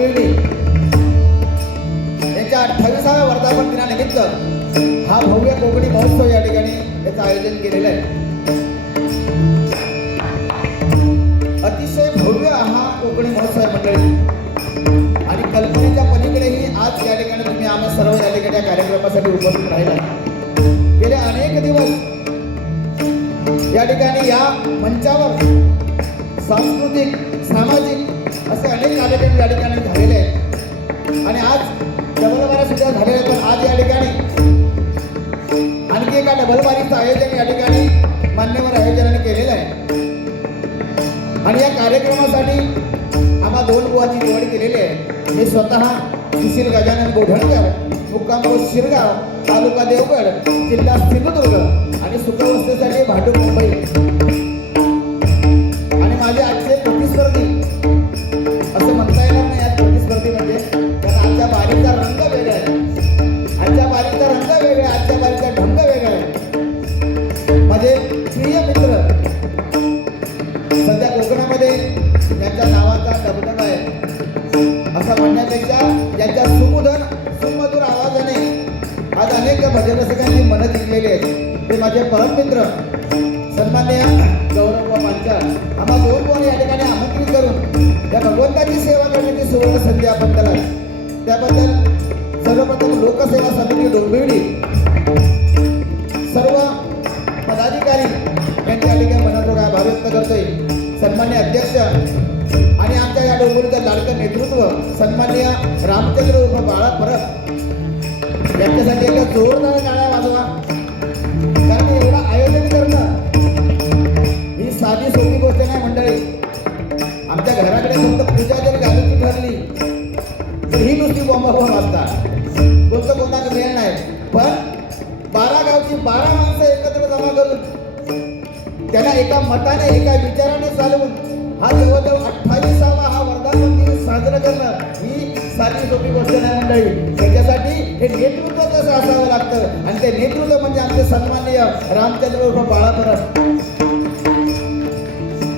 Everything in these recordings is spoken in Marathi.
डोंबिवली यांच्या 28व्या वर्धापन दिनानिमित्त हा भव्य कोकणी महोत्सव या ठिकाणी याचं आयोजन केलेलं आहे. अतिशय भव्य हा कोकणी महोत्सव मंडळी आणि कल्पनेच्या पलीकडेही आज या ठिकाणी तुम्ही आम्ही सर्व या ठिकाणी या कार्यक्रमासाठी उपस्थित राहिला. गेले अनेक दिवस या ठिकाणी या मंचावर सांस्कृतिक सामाजिक असे अनेक कार्यक्रम या ठिकाणी झालेले आहेत आणि आज डबलबारी सुद्धा झालेले आहेत. पण आज या ठिकाणी आणखी एका डबलबारीचं आयोजन या ठिकाणी मान्यवर आयोजनाने केलेलं आहे आणि या कार्यक्रमासाठी आम्हा 2 बुवाची निवड केलेली आहे. हे स्वतः सुशील गजानन गोढणकर, मुक्काम पोस्ट शिरगाव, तालुका देवगड, जिल्हा सिंधुदुर्ग आणि सुखावस्थेसाठी भाटू मुंबई. आणि माझे आजचे प्रतिस्पर्धी असं म्हणता येणार नाही आज प्रतिस्पर्धी म्हणजे, कारण आजच्या बारीचा रंग वेगळा आहे, आजच्या बारीचा रंग वेगळा आहे, आजच्या बारीचा ढंग वेगळा आहे. माझे प्रिय मित्र सध्या कोकणामध्ये त्यांच्या नावाचा दबदबा आहे असं म्हणण्यापेक्षा ज्यांच्या सुमधुर आवाजाने आज अनेक भजन रसिकांची मनं जिंकलेली आहेत ते माझे परममित्र सन्माननीय गौरव पांचाळ. आम्हा 2 कोण या ठिकाणी आमंत्रित करून या भगवंताची सेवा करण्याची सुवर्ण संधी आपण त्याला. त्याबद्दल सर्वप्रथम लोकसेवा समिती डोंबिवली सर्व पदाधिकारी यांच्या ठिकाणी मनपूर्वक आभार व्यक्त करतोय. सन्मान्य अध्यक्ष आणि आमच्या या डोंबिवलीचं लाडकं नेतृत्व सन्माननीय रामचंद्र उर्फ बाळा परब यांच्यासाठी एका जोरदार टाळ्या वाजवा. कारण एवढं आयोजन करणं ही साधी सोपी गोष्ट नाही मंडळी. आमच्या घराकडे फक्त पूजा जर घालायची ठरली तर ही नुसती बॉम्बाबॉम्ब असतात, कोणता मेळ नाही. पण 12 गावची 12 माणसं एकत्र जमा करून त्यांना एका मताने एका विचाराने चालवून हा जवळजवळ 28वा हा वर्धापन दिन साजरा करणं ही साधी सोपी गोष्ट नाही मंडळी. त्याच्यासाठी हे नेतृत्व कसं असावं लागतं आणि ते नेतृत्व म्हणजे आमचे सन्माननीय रामचंद्र उर्फ बाळा परब.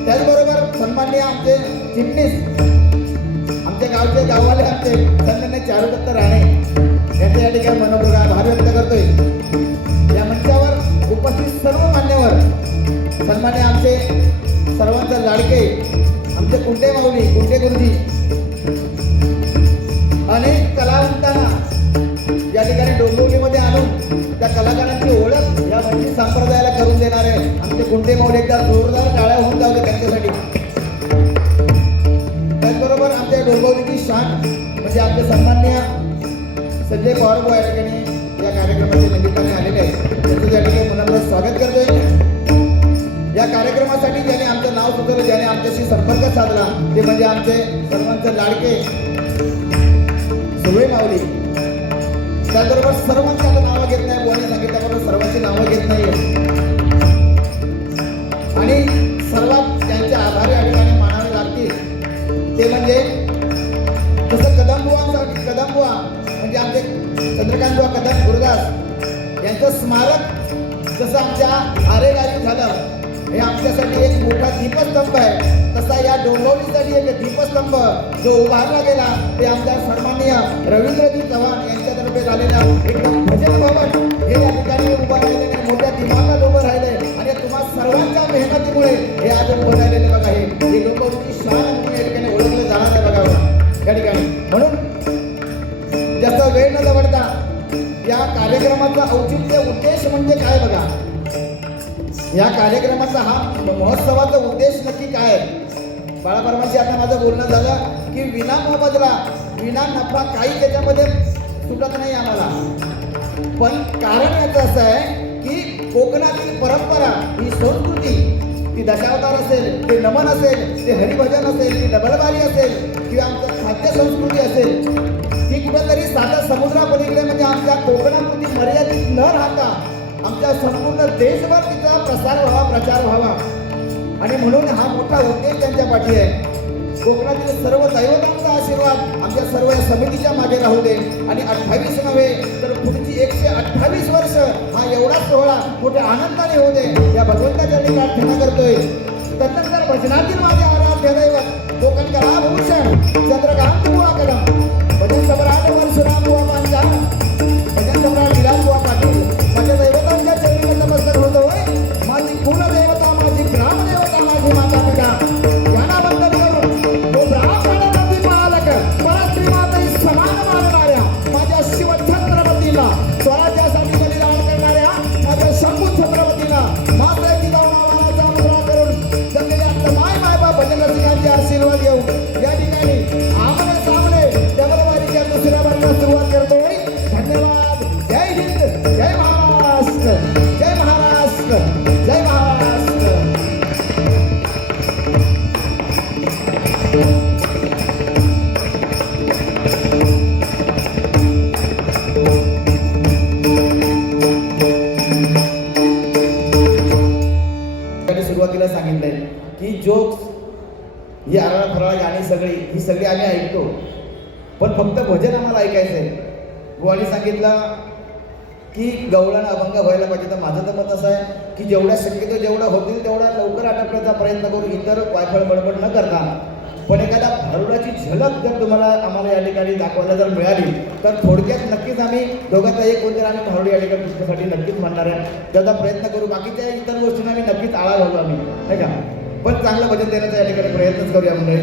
त्याचबरोबर सन्माननीय आमचे चिटणीस आमच्या गावचे गाववाले आमचे सन्माननीय चारुदत्त राणे यांच्या या ठिकाणी मनपूर्वक आभार व्यक्त करतोय. या मंचावर उपस्थित सर्व मान्यवर सन्मान्य आमचे सर्वांचे लाडके आमचे कुंटे माऊली कुंटे गुरुजी अनेक कलावंतांना या ठिकाणी डोंबिवलीमध्ये आणून त्या कलाकारांची ओळख या मंची संप्रदायाला करून देणारे आमचे कुंटे माऊली एकदा जोरदार टाळ्या होऊन जाऊ दे त्यांच्यासाठी. त्याचबरोबर आमच्या डोंबिवलीची शान म्हणजे आमचे सन्माननीय संजय पवार या ठिकाणी या कार्यक्रमाच्या निमित्ताने आलेले आहेत. त्यांचं या ठिकाणी मनपूर्वक स्वागत करतोय. या कार्यक्रमासाठी ज्याने आमचं नाव सुचवलं, ज्याने आमच्याशी संपर्क साधला ते म्हणजे आमचे सर्वांचे लाडके सुळे माऊली. त्याचबरोबर सर्वांची आता नावं घेत नाही, बोलणे सांगितल्याबरोबर सर्वांची नावं घेत नाही आणि सर्वात ज्यांचे आभारी या ठिकाणी मानावे लागतील ते म्हणजे जसं कदमबुवा म्हणजे आमचे चंद्रकांतबुवा कदम गुरुदास यांचं स्मारक जसं आमच्या आरेगावी झालं हे आमच्यासाठी एक मोठा दीपस्तंभ आहे, तसा या डोंबिवलीसाठी एक दीपस्तंभ जो उभारला गेला ते आमच्या सन्माननीय रवींद्रजी चव्हाण यांच्यातर्फे झालेला एकदम भजन भवन हे या ठिकाणी उभं राहिलेले मोठ्या दिमागात उभं राहिले आणि तुम्हा सर्वांच्या मेहनतीमुळे हे आज उभं राहिलेले बघा. हे डोंबिवलीची शान म्हणून या ठिकाणी ओळखलं जाणार आहे बघा या ठिकाणी. म्हणून जास्त वेळ न दवडता या कार्यक्रमाचा औचित्य उद्देश म्हणजे काय बघा. या कार्यक्रमाचा हा महोत्सवाचा उद्देश नक्की काय आहे. बाळापरमाशी आता माझं बोलणं झालं की विना मोबदला विना नफा काही त्याच्यामध्ये सुटत नाही आम्हाला. पण कारण याचं असं आहे की कोकणातील परंपरा ही संस्कृती ती दशावतार असेल, ते नमन असेल, ते हरिभजन असेल, ती डबलबारी असेल किंवा आमचं खाद्य संस्कृती असेल, ती कुठेतरी साधा समुद्रापलीकडे म्हणजे आमच्या कोकणापुरती मर्यादित न राहता आमच्या संपूर्ण देशभर तिचा प्रसार व्हावा, प्रचार व्हावा आणि म्हणून हा मोठा उद्देश त्यांच्या पाठी आहे. कोकणातील सर्व दैवतांचा आशीर्वाद आमच्या सर्व या समितीच्या मागे राहू दे आणि 28 नव्हे तर पुढची 128 वर्ष हा एवढा सोहळा मोठ्या आनंदाने होऊ दे या भगवंताच्या प्रार्थना करतोय. तदनंतर भजनातील माझे आराध्य दैवत कोकणकर आभूषण चंद्रकांत बुवा कदम, भजन सम्राट परशुराम बुवा पांचा, भजन सम्राट विलास बुवा पाटील, माझ्या दैवतांच्या चरणी नमस्कार होतो होय. माझी कुलदेवता, माझी ग्रामदेवता, माझी माता पिता यांना वंदन करून तो ब्राह्मण प्रतिपालक परस्त्री मातेस समान मानणाऱ्या माझ्या शिवछत्रपतीला, स्वराज्यासाठी बलिदान करणाऱ्या माझ्या शंभू छत्रपतीला मातेची नावाचा मुद्रा करून जगलेल्या तमाम मायबाप भजन रसिकांचे आशीर्वाद घेऊ या ठिकाणी आमने सामने डबलवारीच्या दुसऱ्या भागाला सुरुवात करतोय. धन्यवाद. जय हिंद, जय महाराष्ट्र, जय महाराष्ट्र, जय महाराष्ट्र. सुरुवातीला सांगितलंय की जोक्स ही आराळ फराळ गाणी ही सगळी आम्ही ऐकतो, पण फक्त भजन आम्हाला ऐकायचंय. बुवानी सांगितलं की गवळण अभंग व्हायला पाहिजे. तर माझं तर मत असं आहे की जेवढ्या शक्यतो जेवढं होतील तेवढा लवकर आटपण्याचा प्रयत्न करू, इतर वायफळ बडबड न करता. पण एखादा भारुडाची झलक जर तुम्हाला आम्हाला या ठिकाणी दाखवायला जर मिळाली तर थोडक्यात नक्कीच आम्ही दोघांचा एक कोणतरी आम्ही भारुड या ठिकाणी तुमच्यासाठी नक्कीच म्हणणार आहे. त्याचा प्रयत्न करू. बाकीच्या इतर गोष्टींना आम्ही नक्कीच आळा घालू आम्ही, नाही का. पण चांगलं भजन देण्याचा या ठिकाणी प्रयत्नच करूया. मंडळी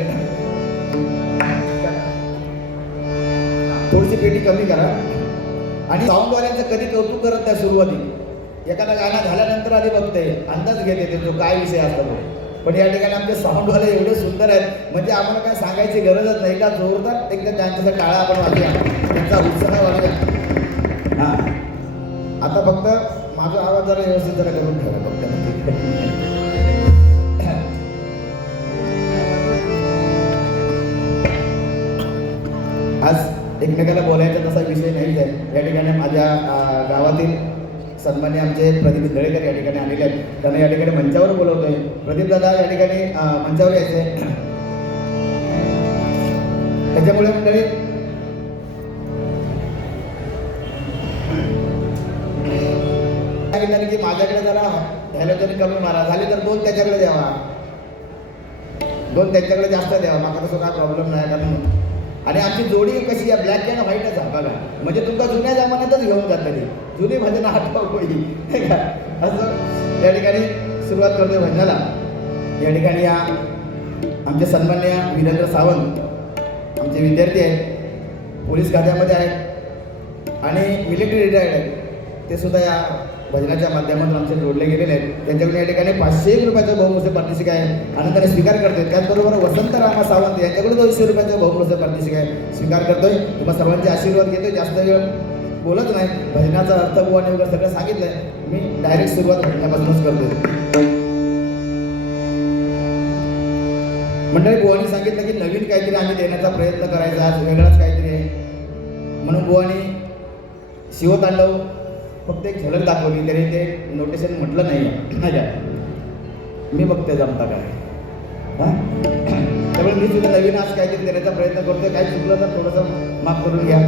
थोडीशी पेटी कमी करा. आणि साऊंडवाल्यांचं कधी कौतुक करत नाही सुरुवाती. एखादा गाणं झाल्यानंतर आधी बघते, अंदाज घेते तो काय विषय असतो. पण या ठिकाणी आमचे साऊंडवाले एवढे सुंदर आहेत म्हणजे आम्हाला काय सांगायची गरजच नाही. का जोरदार एकदा त्यांचा टाळा आपण वाजूया, त्यांचा उत्साह वाढूया. हां, आता फक्त माझा आवाज जरा व्यवस्थित जरा करून ठेवा फक्त. आज एकमेकाला बोलायचा तसा विषय नाहीच आहे. या ठिकाणी माझ्या गावातील सन्मान्य आमचे प्रदीप दळेकर या ठिकाणी आलेले आहेत. त्यांना या ठिकाणी मंचावर बोलवतोय. प्रदीप दादा या ठिकाणी मंचावर यायचे. त्याच्यामुळे मंडळी सांगितलं की माझ्याकडे जरा ह्याला तरी कमी मारा झाली तर 2 त्याच्याकडे द्यावा, 2 त्यांच्याकडे जास्त द्यावा. मला तसं काय प्रॉब्लेम नाही. कारण आणि आमची जोडी कशी आहे, ब्लॅक अँड व्हाईटच आहे बघा. म्हणजे तुमका जुन्या जमान्यातच घेऊन जातली, जुनी भजन आठवण होईल, नाही का. असं या ठिकाणी सुरुवात करतोय भजनाला. या ठिकाणी या आमचे सन्मान्य वीरेंद्र सावंत आमचे विद्यार्थी आहेत, पोलीस खात्यामध्ये आहेत आणि मिलिटरी रिटायर्ड आहेत. ते सुद्धा या भजनाच्या माध्यमातून आमचे जोडले गेलेले आहेत. त्यांच्याकडून या ठिकाणी 501 रुपयाचं बहुमूल्य पारितोषिक आहे, आनंदाने स्वीकार करतोय. त्याचबरोबर वसंतरामा सावंत यांच्याकडून 200 रुपयाचं बहुमूल्य पारितोषिक आहे, स्वीकार करतोय. तुम्हा सर्वांचे आशीर्वाद घेतोय. जास्त वेळ बोलत नाही. भजनाचा अर्थ बुवाने वगैरे सगळं सांगितलंय. मी डायरेक्ट सुरुवात भजनापासूनच करतोय. मंडळी, बुवानी सांगितलं की नवीन काहीतरी आम्ही देण्याचा प्रयत्न करायचा, आज वेगळाच काहीतरी आहे म्हणून बुवानी शिवतांडव फक्त एक झलक दाखवली, तरी ते नोटेशन म्हटलं नाही. मी बघते जमता काय. त्यामुळे मी सुद्धा नवीन आज काहीतरी देण्याचा प्रयत्न करतोय. काही चुकलं तर थोडंसं माफ करून घ्या.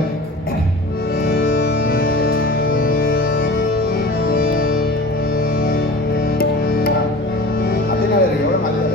एवढं मागे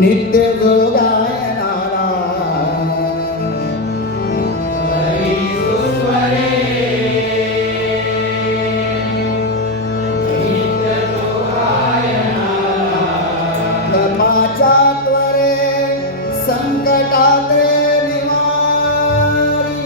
नित्य जो गायनाला धर्माच्या त्वरे संकटात निवारी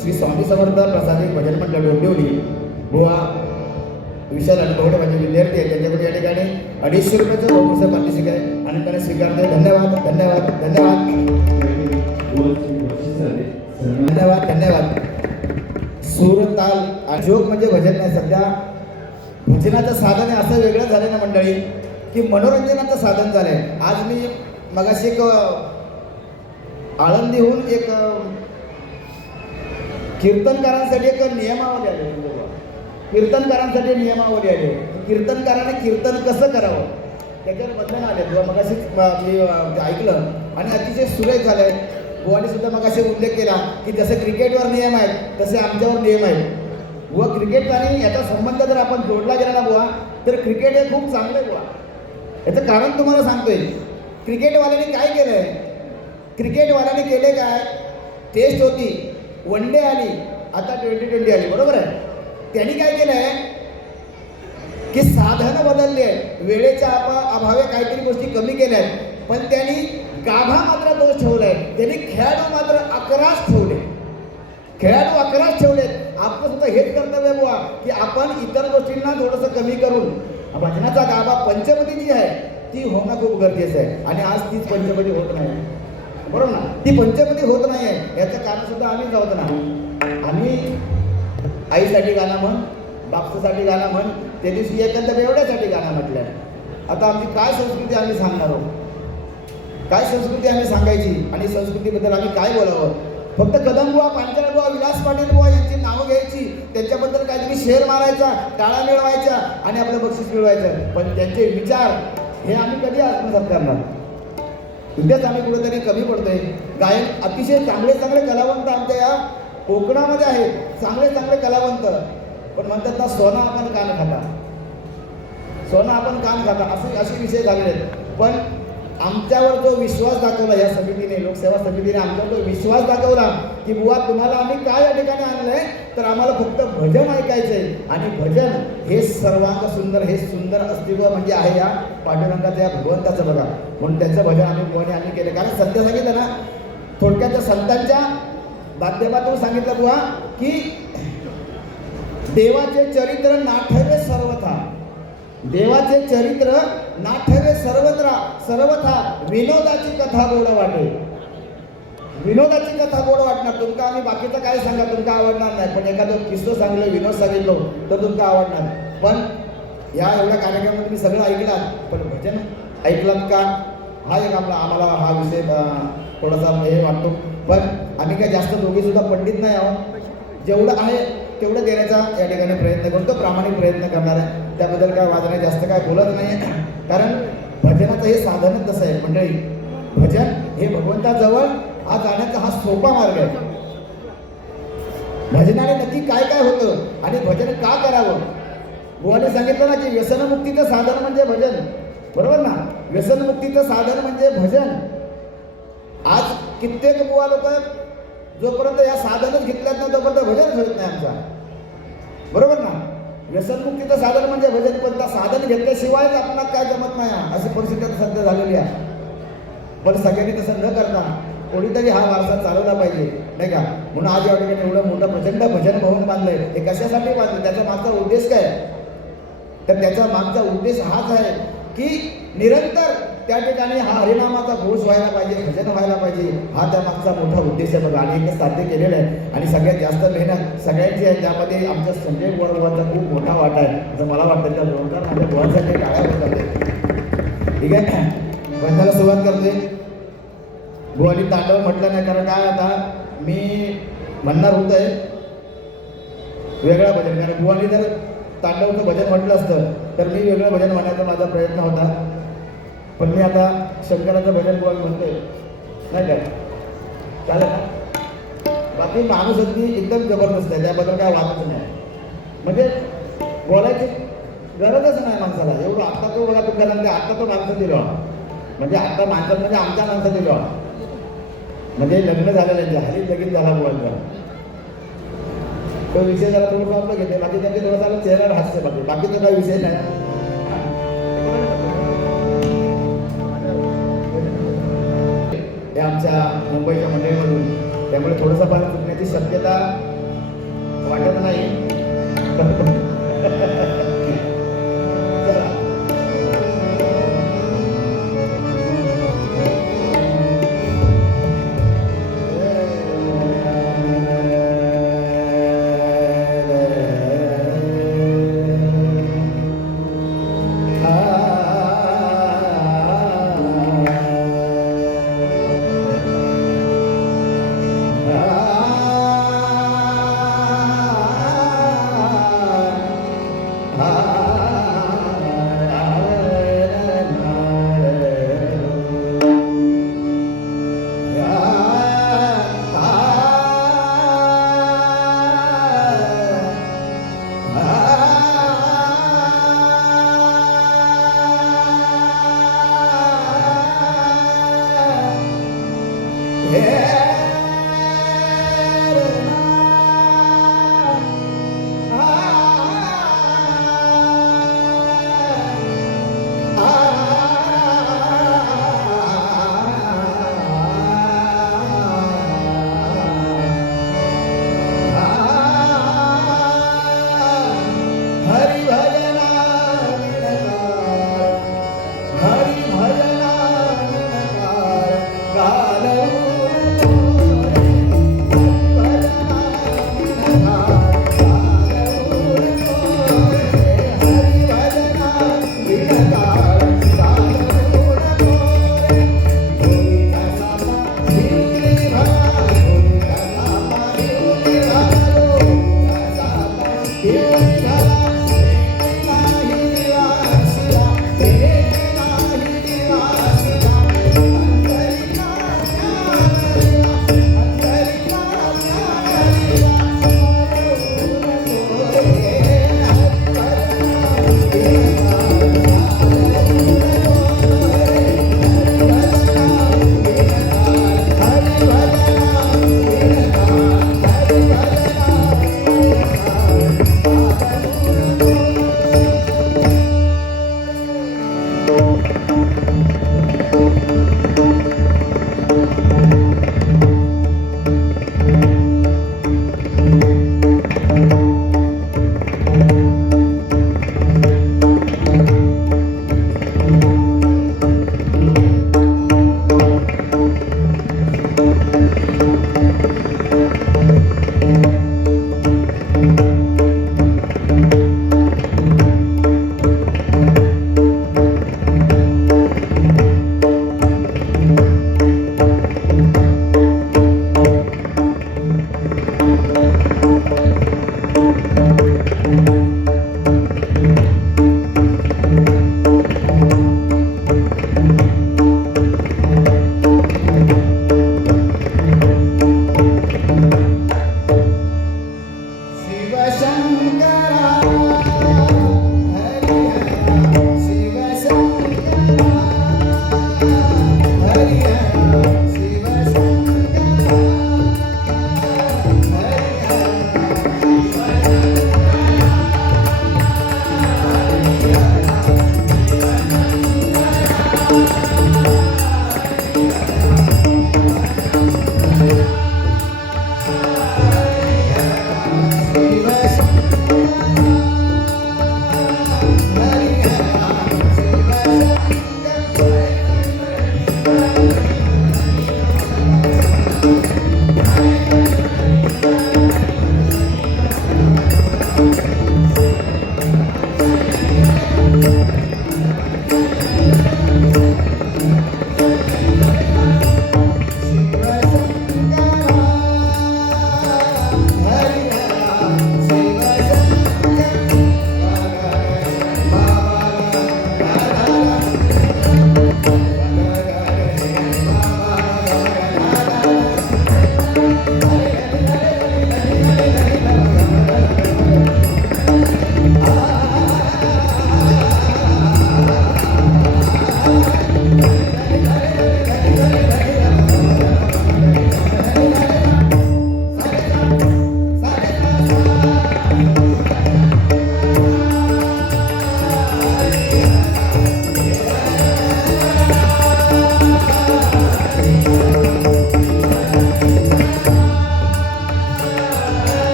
श्री स्वामी समर्थ प्रसादिक भजन मंडळ डोंबिवली बुवा विशाल अनुभवडे माझे विद्यार्थी आहेत त्यांच्याकडे या ठिकाणी 250 रुपयाचं बहुपुरस्कार पारितोषिक आहे आणि त्याने स्वीकारते. धन्यवाद धन्यवाद धन्यवाद धन्यवाद धन्यवाद. सूर ताल जोग म्हणजे भजन नाही, सध्या भजनाचं साधन आहे असं वेगळं झालं ना मंडळी की मनोरंजनाचं साधन झालंय. आज मी मगाशी एक आळंदीहून एक कीर्तनकारांसाठी एक नियमावली आली. कीर्तनकारांसाठी नियमावली आली. कीर्तनकाराने कीर्तन कसं करावं त्याच्यावर बंधन आले. किंवा मगाशी मी ऐकलं आणि अतिशय सुरेख झालं आहे. बुवाने सुद्धा मगाशी उल्लेख केला की जसे क्रिकेटवर नियम आहेत तसे आमच्यावर नियम आहेत. बुवा क्रिकेट आणि याचा संबंध जर आपण जोडला गेला ना बुवा तर क्रिकेट हे खूप चांगलं आहे बुवा. याचं कारण तुम्हाला सांगतोय. क्रिकेटवाल्यांनी काय केलं आहे, क्रिकेटवाल्यांनी केले काय, टेस्ट होती, वन डे आली, आता 2020 आली, बरोबर आहे. त्यांनी काय केलं आहे की साधनं बदलली आहे, वेळेच्या अभावे काहीतरी गोष्टी कमी केल्या आहेत, पण त्यांनी गाभा मात्र तोच ठेवला आहे. त्यांनी खेळाडू मात्र 11च ठेवले. खेळाडू 11च ठेवलेत. आपलं सुद्धा हेच कर्तव्य बुवा की आपण इतर गोष्टींना थोडंसं कमी करून भजनाचा गाभा पंचपदी जी आहे ती होणं खूप गरजेचं आहे. आणि आज तीच पंचपदी होत नाही, बरोबर ना. ती पंचपदी होत नाही आहे याचं कारण सुद्धा आम्हीच आहोत ना. आम्ही आईसाठी गाणं म्हण, बापसासाठी गाणं म्हण, त्या दिवशी एकंदर एवढ्यासाठी गाणं म्हटलं. आता आमची काय संस्कृती आम्ही सांगणार आहोत, काय संस्कृती आम्ही सांगायची आणि संस्कृतीबद्दल आम्ही काय बोलावं. फक्त कदमबुवा, पांचाळबुवा, विलास पाटील बुवा यांची नावं घ्यायची, त्यांच्याबद्दल काहीतरी शेअर मारायचा, टाळा मिळवायचा आणि आपलं बक्षीस मिळवायचं, पण त्यांचे विचार हे आम्ही कधी आत्मसात करणार. उद्याच आम्ही कुठेतरी कमी पडतोय. गायन अतिशय चांगले चांगले कलावंत आमच्या या कोकणामध्ये आहेत, चांगले चांगले कलावंत, पण म्हणतात ना सोनं आपण कान खाता, सोनं आपण कान खाता असे विषय झालेले आहेत. पण आमच्यावर जो विश्वास दाखवला या समितीने, लोकसेवा समितीने आमच्यावर जो विश्वास दाखवला की बुवा तुम्हाला आम्ही काय या ठिकाणी आणलंय तर आम्हाला फक्त भजन ऐकायचंय. आणि भजन हे सर्वांग सुंदर, हे सुंदर अस्तित्व म्हणजे आहे या पांडुरंगाचं, या भगवंताचं बघा. म्हणून त्यांचं भजन आम्ही केलं. कारण सत्य सांगितलं ना, थोडक्यात संतांच्या माध्यमातून सांगितलं बुवा की देवाचे चरित्र नाठवे सर्वथा, देवाचे चरित्र नाठवे सर्वथा विनोदाची कथा गोड वाटे. विनोदाची कथा गोड वाटणार. तुमका आम्ही बाकीचं काय सांगा तुमका आवडणार नाही, पण एखादं किस्सो सांगलो, विनोद सांगितलो तर तुमका आवडणार. पण या एवढ्या कार्यक्रमात तुम्ही सगळं ऐकलात, पण भजन ऐकलात का हा एक आम्हाला हा विषय थोडासा हे वाटतो. पण आम्ही काय जास्त दोघे सुद्धा पंडित नाही आहोत. जेवढं आहे तेवढं देण्याचा या ठिकाणी प्रयत्न करतो, प्रामाणिक प्रयत्न करणार आहे. त्याबद्दल काय वाद नाही, जास्त काय बोलत नाही, कारण भजनाचं हे साधनच तसं आहे मंडळी. भजन हे भगवंताजवळ हा जाण्याचा हा सोपा मार्ग आहे. भजनाने नक्की काय काय होतं आणि भजन का करावं. बुवाने सांगितलं ना की व्यसनमुक्तीचं साधन म्हणजे भजन, बरोबर ना. व्यसनमुक्तीचं साधन म्हणजे भजन. आज कित्येक बुवा लोक जोपर्यंत या साधनच घेतल्यात ना तोपर्यंत भजनच होत नाही आमचा, बरोबर ना. व्यसनमुक्तीचं साधन म्हणजे भजन, पण त्या साधन घेतल्याशिवाय आपल्याला काय जमत नाही, अशी परिस्थिती आता सध्या झालेली आहे. पण सगळ्यांनी तसं न करता कोणीतरी हा वारसा चालवला पाहिजे, नाही का. म्हणून आज या ठिकाणी एवढं मोठं प्रचंड भजन भवन बांधलंय. हे कशासाठी बांधलं, त्याचा मागचा उद्देश काय. तर त्याचा मागचा उद्देश हाच आहे की निरंतर त्या ठिकाणी हा हरिनामाचा घोष व्हायला पाहिजे, भजन व्हायला पाहिजे. हा त्या मागचा मोठा उद्देश आहे बघा. आणि एकच साध्य केलेलं आहे आणि सगळ्यात जास्त मेहनत सगळ्यांची आहे. त्यामध्ये आमच्या संजय बुवांचा खूप मोठा वाटा आहे असं मला वाटतं. त्या जोरदार माझ्या बुवांसाठी टाळ्या होत जाते. ठीक आहे, भजनाला सुरुवात करते. बुवानी तांडव म्हटलं नाही, कारण काय आता मी म्हणणार होत आहे वेगळं भजन, कारण बुवानी जर तांडवचं भजन म्हटलं असतं तर मी वेगळं भजन म्हणण्याचा माझा प्रयत्न होता. पण मी आता शंकराचं भजन बुवा म्हणतोय, नाही काय चालेल ना. बाकी माणूस अगदी एकदम जबरदस्त आहे, त्याबद्दल काय वाटत नाही. म्हणजे बोलायची गरजच नाही माणसाला. एवढं आत्ता तो बघा तुमच्या नंतर आत्ता तो माणसं दिलो, म्हणजे आत्ता माणसात म्हणजे आमच्या माणसं दिलो, म्हणजे लग्न झालेलं आहे, हल्ली लगीन झाला बुवांचा. तो विषय जरा थोडंसं आपलं घेते, बाकी त्यांचे थोडंसं चेहऱ्यावर हास्य बाकी बाकीचा काही विषय नाही. हे आमच्या मुंबईच्या मंडळीमधून, त्यामुळे थोडंसं फार चुकण्याची शक्यता वाटत नाही. हरी भजना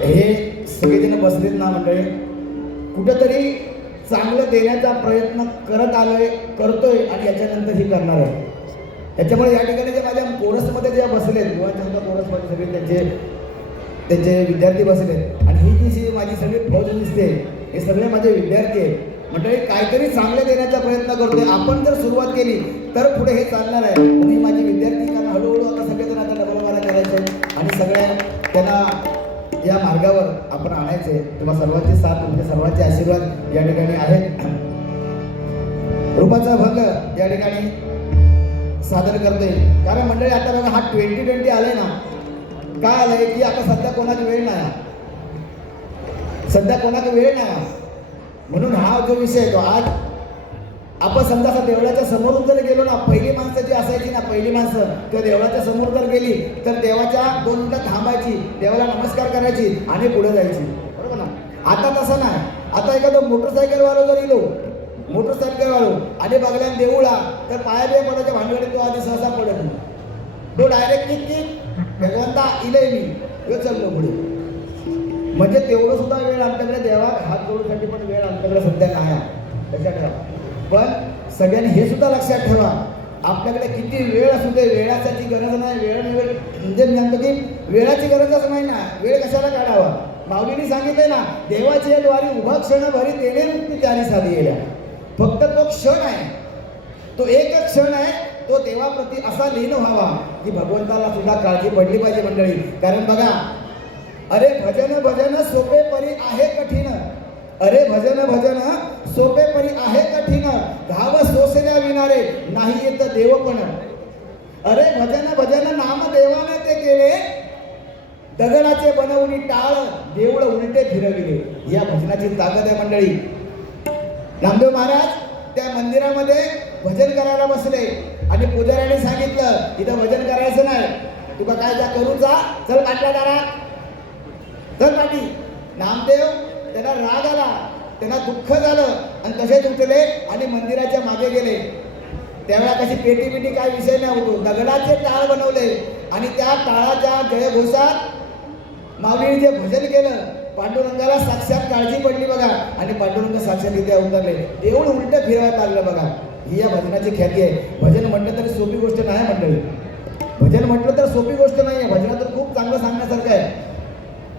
हे सगळेजण बसलेत ना मंडळी, कुठंतरी चांगलं देण्याचा प्रयत्न करत आलोय, करतोय आणि याच्यानंतर ही करणार आहे. त्याच्यामुळे या ठिकाणी जे माझ्या कोरसमध्ये जे बसलेत किंवा त्यांच्या कोरसमध्ये सगळे त्यांचे विद्यार्थी बसलेत आणि ही जी माझी सगळी फौज दिसते हे सगळे माझे विद्यार्थी आहेत. मंडळी काहीतरी चांगलं देण्याचा प्रयत्न करतोय. आपण जर सुरुवात केली तर पुढे हे चालणार आहे. पण ही माझी विद्यार्थी कारण हळूहळू आता सगळेजण आता डबल मारा करायचे आणि सगळ्या त्यांना या मार्गावर आपण आणायचे. तुम्हा सर्वांचे साथ, तुमचे सर्वांचे आशीर्वाद या ठिकाणी आहेत. रूपाचा भंग या ठिकाणी सादर करते. कारण मंडळी आता बघा हा 2020 आलंय ना, काय आलंय की आता सध्या कोणाची वेळ नाही, सध्या कोणाची वेळ नाही. म्हणून हा जो विषय आहे तो आज आपण समजा असं देवळाच्या समोरून जर गेलो ना, पहिली माणसं जी असायची ना, पहिली माणसं किंवा देवळाच्या समोर जर गेली तर देवाच्या 2 मिनिटं थांबायची, देवाला नमस्कार करायची आणि पुढे जायची, बरोबर ना. आता तसं नाही. आता एखादं मोटरसायकलवाला जर इलो, मोटरसायकलवालो आणि बघल्या देऊळा तर पाया बिया पडायच्या भानगडीत तो आधी सहसा पडत नाही. तो डायरेक्ट किक भगवंता इलय मी हे चाललो पुढे. म्हणजे तेवढं सुद्धा वेळ आमच्याकडे देवा हात जोडण्यासाठी पण वेळ आमच्याकडे सध्या नाही आहे. लक्षात ठेवा. पण सगळ्यांनी हे सुद्धा लक्षात ठेवा, आपल्याकडे किती वेळ असू दे, वेळासाठी गरज नाही. वेळ म्हणजे मी म्हणतो की वेळाची गरजच नाही ना, वेळ कशाला काढावा. माऊलींनी सांगितलंय ना, देवाची या द्वारी उभा क्षण भरी तेने मुक्ती त्याने साधी गेल्या. फक्त तो क्षण आहे, तो एक क्षण आहे, तो देवाप्रती असा लीन व्हावा की भगवंताला सुद्धा काळजी पडली पाहिजे मंडळी. कारण बघा, अरे भजन भजन सोपे परी आहे कठीण, अरे भजन भजन सोपे परी आहे कठीण, धाव सोसल्या विनारे नाही येत देवपण. अरे भजन भजन नाम देवाने ते केले, दगडाचे बनवून टाळ देऊळ उलटे फिरविले. या भजनाची ताकद आहे मंडळी. नामदेव महाराज त्या मंदिरामध्ये भजन करायला बसले आणि पुजाऱ्याने सांगितलं इथं भजन करायचं नाही, तुका काय त्या करूचा, चल पाटला दारात, चल पाटी. नामदेव त्यांना राग आला, त्यांना दुःख झालं आणि तसेच उठले आणि मंदिराच्या मागे गेले. त्यावेळा कशी पेटी बिटी काय विषय नाही होतो, दगडाचे टाळ बनवले आणि त्या टाळाच्या जयघोषात माऊलीने जे भजन केलं, पांडुरंगाला साक्षात काळजी पडली बघा आणि पांडुरंग साक्षात इथे उतरले, देऊळ उलटं फिरवायला लागलं बघा. ही या भजनाची ख्याती आहे. भजन म्हटलं तरी सोपी गोष्ट नाही मंडळी, भजन म्हटलं तर सोपी गोष्ट नाही आहे. भजनातून खूप चांगलं सांगण्यासारखं आहे,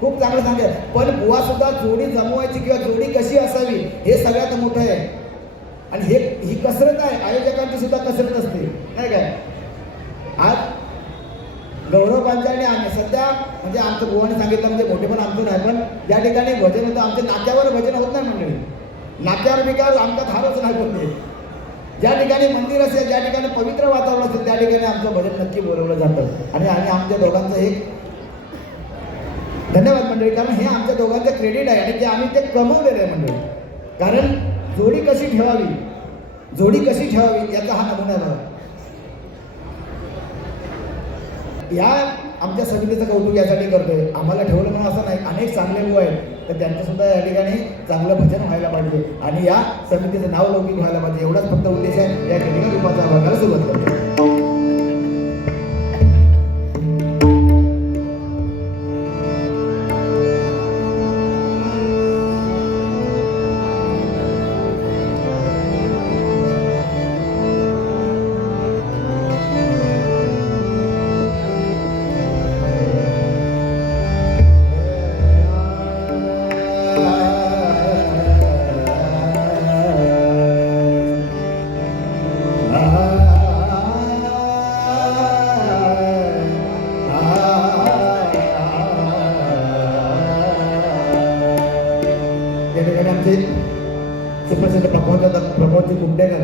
खूप चांगलं सांगाय. पण बुवा सुद्धा जोडी जमवायची किंवा जोडी कशी असावी हे सगळ्यात मोठं आहे. आणि ही कसरत आहे, आयोजकांची सुद्धा कसरत असते नाही काय. आज गौरव पांचाळने आम्ही सध्या म्हणजे आमचं बुवाने सांगितलं म्हणजे मोठे पण आमचं नाही, पण ज्या ठिकाणी भजन होतं आमच्या नाक्यावर भजन होत नाही मंडळी. नाक्यावर बिकार आमचा थारच नाही बोलते. ज्या ठिकाणी मंदिर असेल, ज्या ठिकाणी पवित्र वातावरण असेल त्या ठिकाणी आमचं भजन नक्की बोलवलं जातं. आणि आमच्या दोघांचं एक धन्यवाद मंडळी, कारण हे आमच्या दोघांचं क्रेडिट आहे आणि ते आम्ही ते कमवलेलं आहे मंडळी. कारण जोडी कशी ठेवावी, जोडी कशी ठेवावी याचा हा नमुना आहे. या आमच्या समितीचं कौतुक यासाठी करतोय, आम्हाला ठेवलं म्हणून असं नाही, अनेक चांगले लोक आहेत तर त्यांचं सुद्धा या ठिकाणी चांगलं भजन व्हायला पाहिजे आणि या समितीचं नाव लौकिक व्हायला पाहिजे, एवढाच फक्त उद्देश आहे. या ठिकाणी रूपाचा भागाला सुरुवात करतो. सुप्रसिद्ध प्रमोदजी कुमटेकर,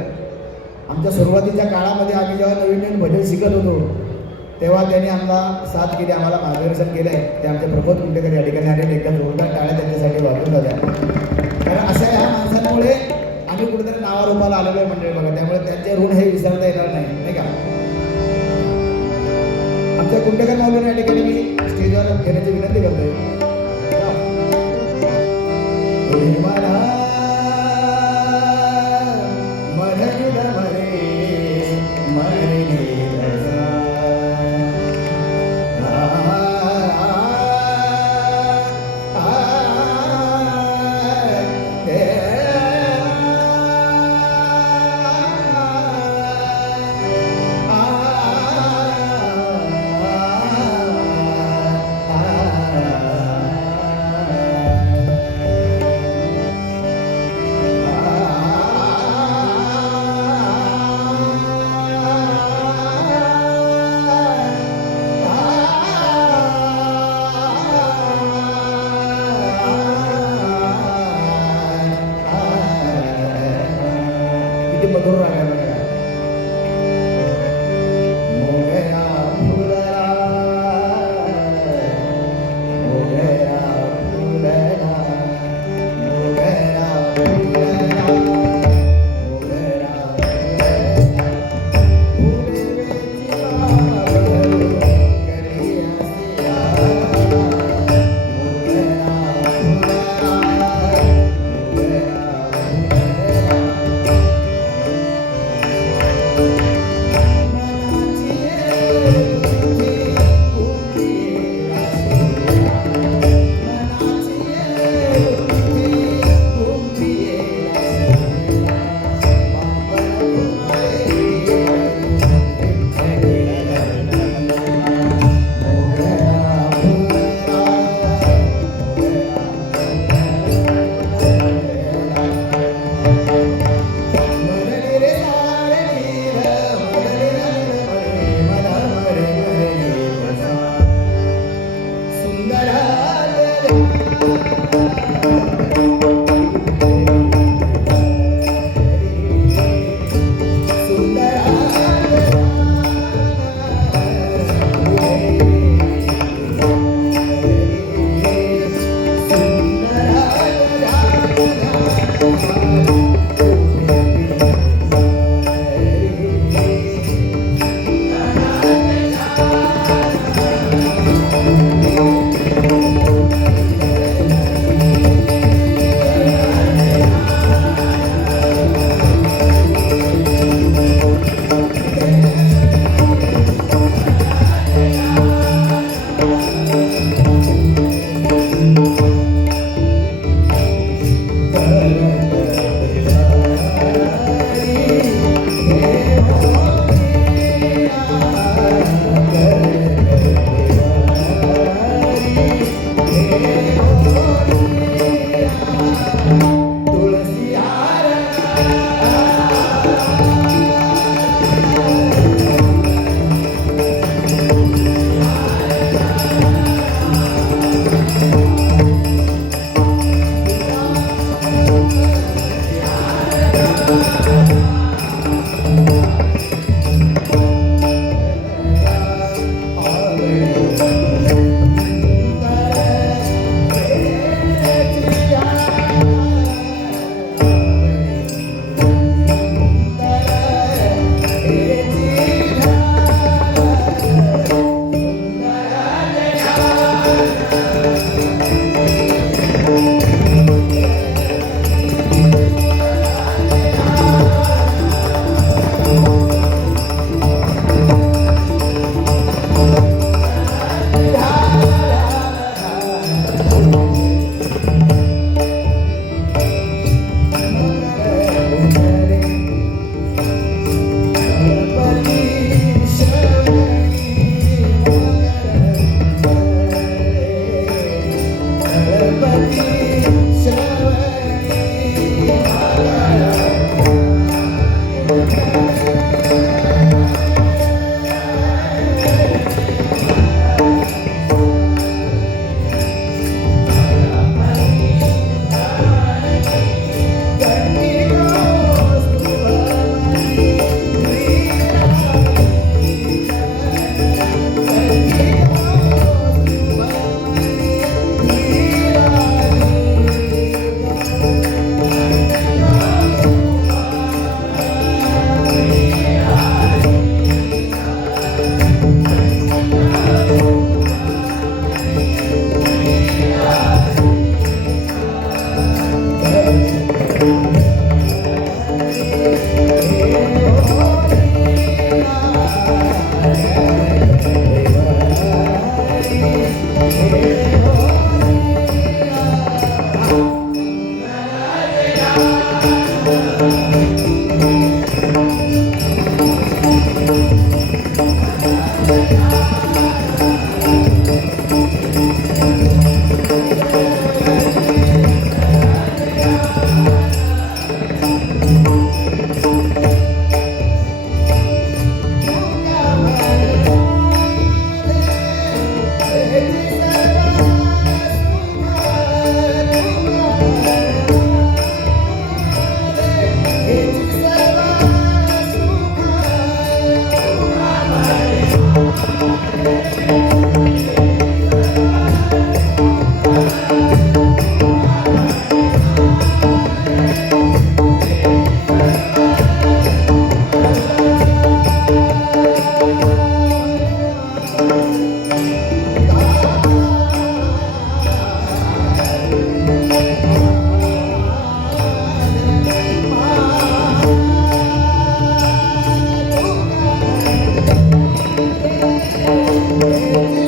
आमच्या सुरुवातीच्या काळामध्ये आम्ही जेव्हा नवीन नवीन भजन शिकत होतो तेव्हा त्यांनी आम्हाला साथ केली, आम्हाला मार्गदर्शन केलं आहे. ते आमचे प्रमोद कुमटेकर या ठिकाणी आले, एकदा जोरदार टाळ्या त्यांच्यासाठी वाजून झाल्या. कारण अशा ह्या माणसांमुळे आम्ही कुठेतरी नावारूपाला आलेलो आहे मंडळी बघा, त्यामुळे त्यांचे ऋण हे विसरता येणार नाही का. आमच्या कुमटेकर माऊलीने या ठिकाणी मी स्टेजवर घेण्याची विनंती करतोय. Thank you.